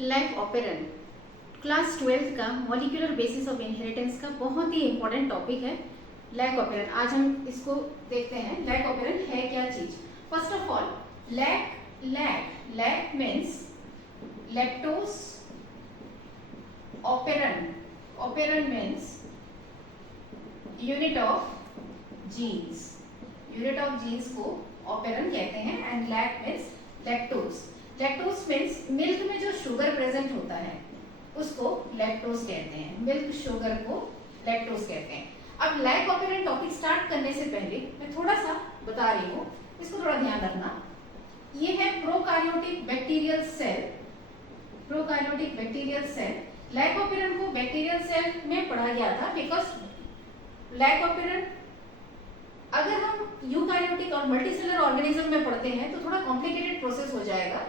Lack ऑपेरन class 12 का molecular basis of inheritance का बहुत ही इंपॉर्टेंट टॉपिक है लैक ऑपेरन। आज हम इसको देखते हैं लैक ऑपेरन है क्या चीज। First of all lac means lactose operon means unit of genes को ऑपेरन कहते हैं and lac means lactose means milk में जो शुगर प्रेजेंट होता है उसको लैक्टोज कहते हैं। मिल्क शुगर को लैक्टोज कहते हैं। अब लैक ऑपेरन टॉपिक स्टार्ट करने से पहले मैं थोड़ा सा बता रही हूँ, इसको थोड़ा ध्यान रखना। ये है प्रोकार्योटिक बैक्टीरियल सेल। लैक ऑपेरन को बैक्टीरियल सेल में पढ़ा गया था बिकॉज लैक ऑपेरन अगर हम यूकार्योटिक और मल्टीसेलर ऑर्गेनिज्म में पढ़ते हैं तो थोड़ा कॉम्प्लिकेटेड प्रोसेस हो जाएगा।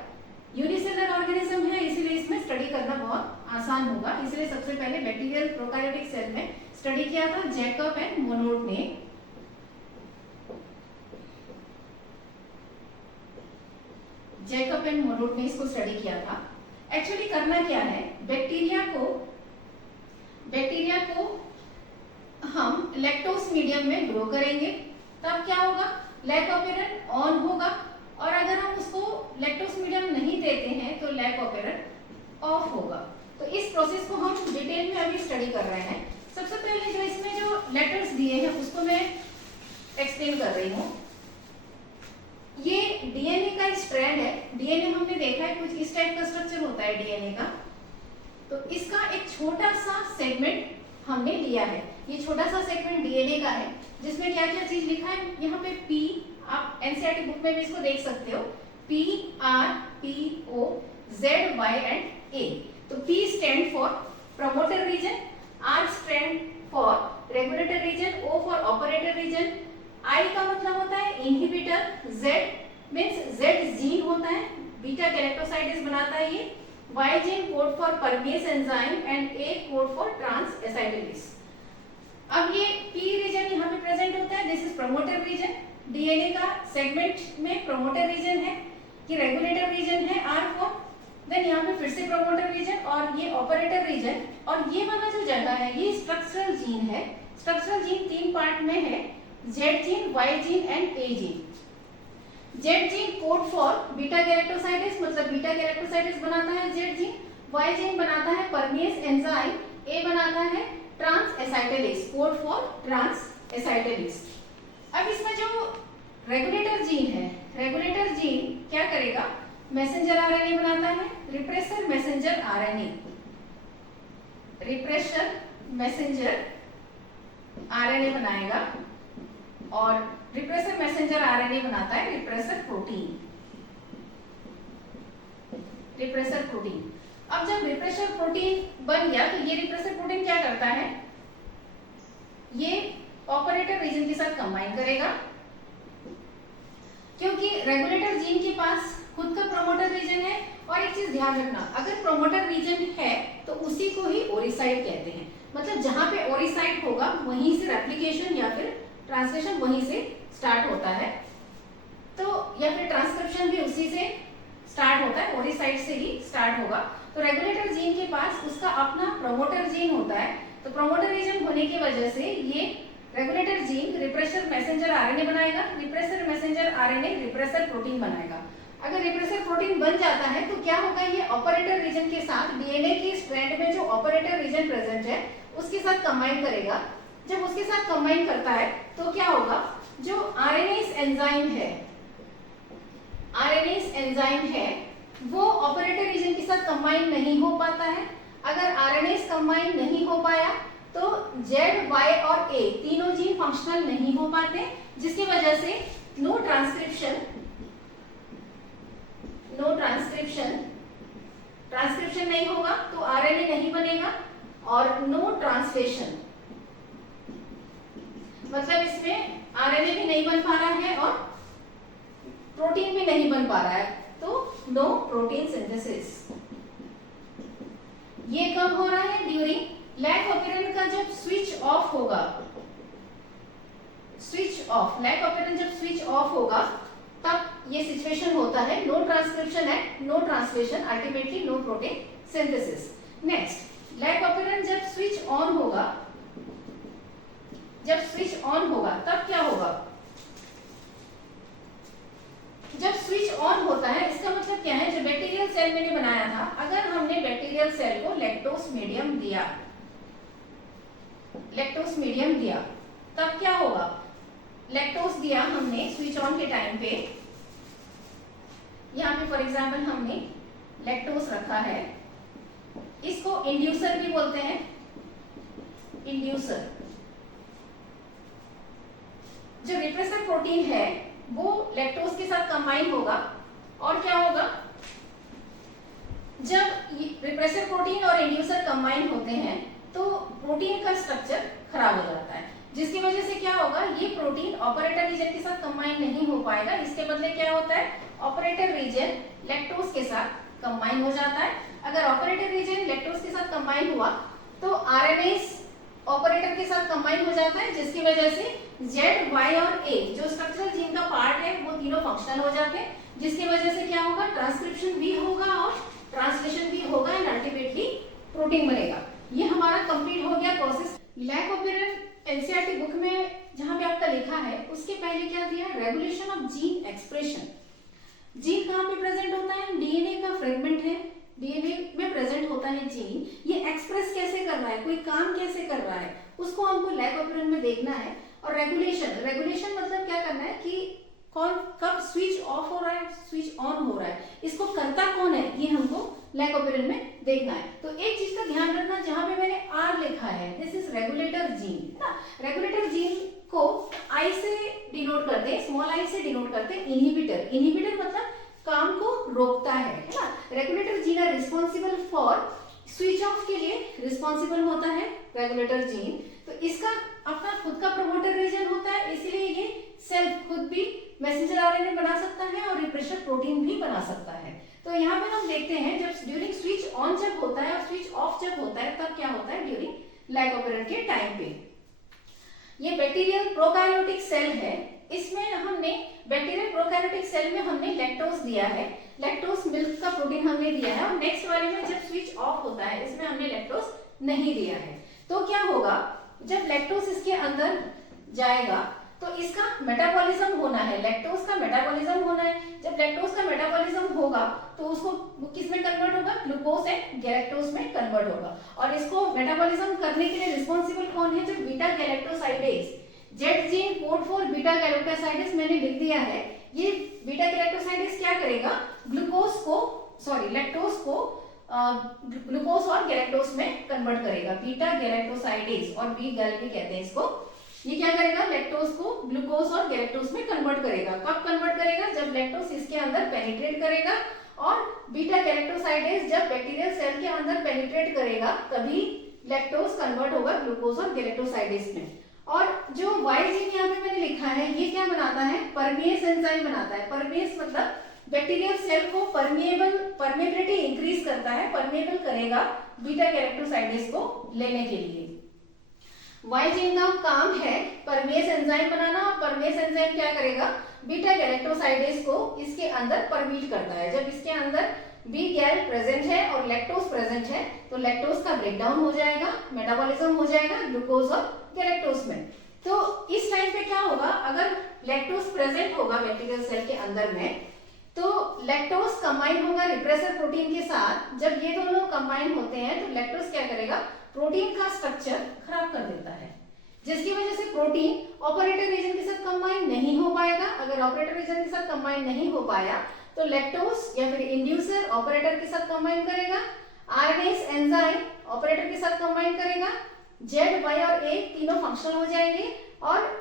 यूनिसेलर ऑर्गेनिज्म है इसीलिए इसमें स्टडी करना बहुत आसान होगा। इसलिए सबसे पहले बैक्टीरियल प्रोकार्योटिक सेल में स्टडी किया था जैकब एंड मोनोड ने इसको स्टडी किया था। एक्चुअली करना क्या है, बैक्टीरिया को हम लैक्टोज मीडियम में ग्रो करेंगे, तब क्या होगा, लैक ऑपेरन ऑन होगा। और अगर हम उसको लैक्टोज मीडियम नहीं देते हैं तो लैक ऑपेरन ऑफ होगा। तो इस प्रोसेस को हम डिटेल में अभी स्टडी कर रहे हैं। सबसे पहले जो इसमें जो लेटर्स दिए हैं उसको मैं एक्सप्लेन कर रही हूँ। ये डीएनए का स्ट्रैंड है। डीएनए हमने देखा है कुछ इस टाइप का स्ट्रक्चर होता है डीएनए का। तो इसका एक छोटा सा सेगमेंट हमने लिया है। ये छोटा सा सेगमेंट डीएनए का है जिसमें क्या क्या चीज लिखा है। यहाँ पे पी, आप एनसीईआरटी बुक में भी इसको देख सकते हो, P R P O Z Y and A. तो P stand for promoter region, R stand for regulator region, O for operator region, I का मतलब होता है inhibitor, Z means Z gene होता है, बीटा गैलेक्टोसाइडेज बनाता है ये, Y gene code for permease enzyme and A code for transacetylase. अब ये पी रीजन यहाँ पे प्रेजेंट होता है, this is promoter region. DNA का सेगमेंट में प्रमोटर रीजन है, ये रेगुलेटर रीजन है आर फॉर, देन यहाँ पे फिर से प्रमोटर रीजन और ये ऑपरेटर रीजन। और ये वाला जो जगह है ये स्ट्रक्चरल जीन है। स्ट्रक्चरल जीन तीन पार्ट में है, Z gene, Y gene and A gene. Z gene code for beta galactosidase, मतलब बीटा गैलेक्टोसाइडेज बनाता है जेड जीन, वाई जीन बनाता है परमेस एंजाइम, ए बनाता है trans एसाइटिलिस, code for transacetylase. अब इसमें जो रेगुलेटर जीन है, रेगुलेटर जीन क्या करेगा, मैसेंजर आरएनए बनाता है, रिप्रेसर मैसेंजर आरएनए बनाएगा और रिप्रेसर मैसेंजर आरएनए बनाता है रिप्रेसर प्रोटीन। अब जब रिप्रेसर प्रोटीन बन गया तो ये रिप्रेसर प्रोटीन क्या करता है, ये ऑपरेटर रीजन के साथ कंबाइन करेगा, क्योंकि रेगुलेटर जीन के पास खुद का प्रमोटर रीजन है। और एक चीज ध्यान रखना, अगर प्रमोटर रीजन है तो उसी को ही ओरिसाइट कहते हैं, मतलब जहां पे ओरिसाइट होगा वहीं से रेप्लिकेशन या फिर ट्रांसलेशन वहीं से स्टार्ट होता है, तो या फिर ट्रांसक्रिप्शन भी उसी से स्टार्ट होता है, ओरिसाइट से ही स्टार्ट होगा। तो रेगुलेटर जीन के पास उसका अपना प्रमोटर जीन होता है। तो प्रमोटर रीजन होने की वजह से ये regulator gene repressor messenger RNA बनाएगा, repressor messenger RNA repressor protein बनाएगा। अगर रिप्रेसर प्रोटीन बन जाता है तो क्या होगा, ये ऑपरेटर रीजन के साथ डीएनए के स्ट्रैंड में जो ऑपरेटर रीजन प्रेजेंट है उसके साथ कंबाइन करेगा। जब उसके साथ कंबाइन करता है तो क्या होगा, जो आरएनएस एंजाइम है वो ऑपरेटर रीजन के साथ कंबाइन नहीं हो पाता है। अगर आरएनएस कंबाइन नहीं हो पाया तो जेड, वाई और ए तीनों जीन फंक्शनल नहीं हो पाते, जिसकी वजह से नो ट्रांसक्रिप्शन नहीं होगा, तो आरएनए नहीं बनेगा और नो ट्रांसलेशन, मतलब इसमें आरएनए भी नहीं बन पा रहा है और प्रोटीन भी नहीं बन पा रहा है, तो नो प्रोटीन सिंथेसिस। ये कब हो रहा है, ड्यूरिंग लैक ऑपेरन का जब स्विच ऑफ होगा, लैक ऑपेरन जब स्विच ऑफ होगा तब ये सिचुएशन होता है, no transcription and no translation, ultimately no protein synthesis. Next, lac operon जब स्विच ऑन होगा, जब स्विच ऑन होगा तब क्या होगा? जब स्विच ऑन होता है इसका मतलब क्या है? जो बैक्टीरियल सेल मैंने बनाया था, अगर हमने बैक्टीरियल सेल को लैक्टोस मीडियम दिया, लैक्टोस मीडियम दिया, तब क्या होगा? लैक्टोस दिया हमने स्विच ऑन के टाइम पे, यहाँ पे फॉर एग्जांपल हमने लैक्टोस रखा है, इसको इंड्यूसर भी बोलते हैं, इंड्यूसर। जो रिप्रेसर प्रोटीन है वो लैक्टोस के साथ कंबाइन होगा और क्या होगा? जब रिप्रेसर प्रोटीन और इंड्यूसर कंबाइन होते हैं तो प्रोटीन का स्ट्रक्चर खराब हो जाता है, जिसकी वजह से क्या होगा? ये प्रोटीन ऑपरेटर रीजन के साथ कंबाइन नहीं हो पाएगा। इसके बदले क्या होता है? ऑपरेटर रीजन लैक्टोस के साथ कंबाइन हो जाता है। अगर ऑपरेटर रीजन लैक्टोस के साथ कंबाइन हुआ तो आरएनएस ऑपरेटर के साथ कंबाइन हो जाता है, जिसकी वजह से जेड, वाई और ए जो स्ट्रक्चरल जीन का पार्ट है वो तीनों फंक्शनल हो जाते हैं, जिसकी वजह से क्या होगा? ट्रांसक्रिप्शन भी होगा और ट्रांसलेशन भी होगा एंड अल्टीमेटली प्रोटीन बनेगा। ये हमारा कंप्लीट हो गया process. Lac operon NCERT book में जहां पे आपका लिखा है उसके पहले क्या दिया? Regulation of gene expression. Gene कहाँ पे प्रेजेंट होता है? डीएनए का फ्रेगमेंट है, डीएनए में प्रेजेंट होता है जीन। ये एक्सप्रेस कैसे कर रहा है, कोई काम कैसे कर रहा है, उसको हमको लैक ऑपरेंट में देखना है। और रेगुलेशन, रेगुलेशन मतलब क्या करना है कि कौन कब स्विच ऑफ हो रहा है, स्विच ऑन हो रहा है, इसको करता कौन है, ये हमको लैक ऑपरेंट में देखना है। तो एक चीज का ध्यान रखना, जहां पे मैंने आर लिखा है, दिस इज रेगुलेटर जीन ना। रेगुलेटर जीन को आई से डिनोट करते हैं, स्मॉल आई से डिनोट करते हैं इनहिबिटर। इनहिबिटर मतलब काम को रोकता है ना। Regulator gene are responsible for, switch off के लिए रिस्पॉन्सिबल होता है रेगुलेटर जीन। तो इसका अपना खुद का प्रोमोटर रीजन होता है, इसीलिए ये सेल्फ खुद भी मैसेंजर आरएनए बना सकता है और रिप्रेसर प्रोटीन भी बना सकता है। तो यहाँ पे हम देखते हैं जब ड्यूरिंग स्विच ऑन जब होता है और स्विच ऑफ जब होता है तब क्या होता है ड्यूरिंग लैक ऑपरेंट के टाइम पे। ये बैक्टीरियल प्रोकैरियोटिक सेल है, इसमें हमने बैक्टीरियल प्रोकैरियोटिक सेल में हमने लैक्टोस दिया है, लैक्टोस मिल्क का प्रोटीन हमने दिया है। और नेक्स्ट वाले में जब स्विच ऑफ होता है इसमें हमने लैक्टोस नहीं दिया है। तो क्या होगा? जब लैक्टोस इसके अंदर जाएगा तो इसका मेटाबॉलिज्म होना है, लैक्टोस का मेटाबॉलिज्म होना है। जब लैक्टोस का मेटाबॉलिज्म होगा तो उसको किस में कन्वर्ट होगा? ग्लूकोज एंड गैलेक्टोज में कन्वर्ट होगा। और इसको मेटाबॉलिज्म करने के लिए रिस्पॉन्सिबल कौन है? जो beta galactosidase, Z gene code for beta galactosidase मैंने लिख दिया है। ये बीटा गैलेक्टोसाइडेज क्या करेगा? ग्लूकोज को, सॉरी लैक्टोज को ग्लूकोज और गैलेक्टोज में कन्वर्ट करेगा। बीटा गैलेक्टोसाइडेज और बी गैल भी कहते हैं इसको। ये क्या करेगा? लैक्टोज को ग्लूकोज और गैलेक्टोज में कन्वर्ट करेगा। कब कन्वर्ट करेगा? जब लैक्टोज इसके अंदर पेनिट्रेट करेगा। और बीटा गैलेक्टोसाइडेज जब बैक्टीरियल सेल के अंदर पेनिट्रेट करेगा तभी लैक्टोज कन्वर्ट होगा ग्लूकोज और गैलेक्टोसाइडेज में। और जो वाई जीन यहाँ पे मैंने लिखा है ये क्या बनाता है? परमेस एंजाइम बनाता है। परमेस मतलब बैक्टीरियल सेल को परमेबिलिटी इंक्रीज करता है, परमेबल करेगा बीटा गैलेक्टोसाइडेज को लेने के लिए। वाई जीन का काम है परमेस एंजाइम बनाना, और परमेस एंजाइम क्या करेगा? बीटा गैलेक्टोसाइडेज को इसके अंदर परमीट करता है। जब इसके अंदर बी गैल प्रेजेंट है और लैक्टोज प्रेजेंट है तो लैक्टोज का ब्रेकडाउन हो जाएगा, मेटाबॉलिज्म हो जाएगा ग्लूकोज और गैलेक्टोज में। तो इस टाइम पे क्या होगा? अगर लैक्टोज प्रेजेंट होगा बैक्टीरियल सेल के अंदर में तो लैक्टोज कंबाइन होगा रिप्रेसर प्रोटीन के साथ। जब ये दोनों कंबाइन होते हैं तो लैक्टोज क्या करेगा? प्रोटीन का स्ट्रक्चर खराब कर देता है, जिसकी वजह से प्रोटीन ऑपरेटर रीजन के साथ कंबाइन नहीं हो पाएगा। अगर ऑपरेटर रीजन के साथ कंबाइन नहीं हो पाया तो लैक्टोज या फिर इंड्यूसर ऑपरेटर के साथ कंबाइन करेगा, आरएनएस एंजाइम ऑपरेटर के साथ कंबाइन करेगा, जेड, वाई और ए तीनों फंक्शनल हो जाएंगे और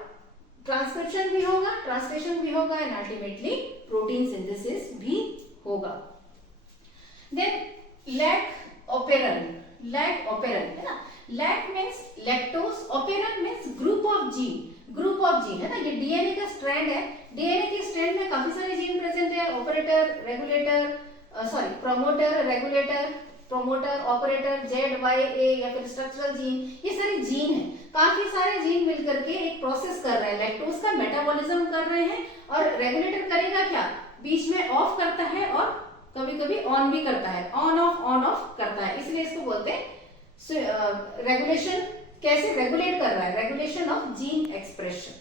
ट्रांसक्रिप्शन भी होगा, ट्रांसलेशन भी होगा एंड अल्टीमेटली प्रोटीन सिंथेसिस भी होगा। Then lac operon, lac operon है ना। Lac means lactose, operon means group of gene, group of gene है ना। ये डीएनए का स्ट्रैंड है, डीएनए के स्ट्रैंड में काफी सारे जीन प्रेजेंट है, operator, regulator, promoter, regulator, promoter, operator, Z, Y, A या फिर स्ट्रक्चरल जीन, ये सारे जीन हैं। काफी सारे जीन मिलकर के एक प्रोसेस कर रहे हैं, लैक्टोज का मेटाबॉलिज्म कर रहे हैं। और रेगुलेटर करेगा क्या? बीच में ऑफ करता है और कभी कभी ऑन भी करता है, ऑन ऑफ करता है। होते रेगुलेशन, कैसे रेगुलेट कर रहा है, रेगुलेशन ऑफ जीन एक्सप्रेशन।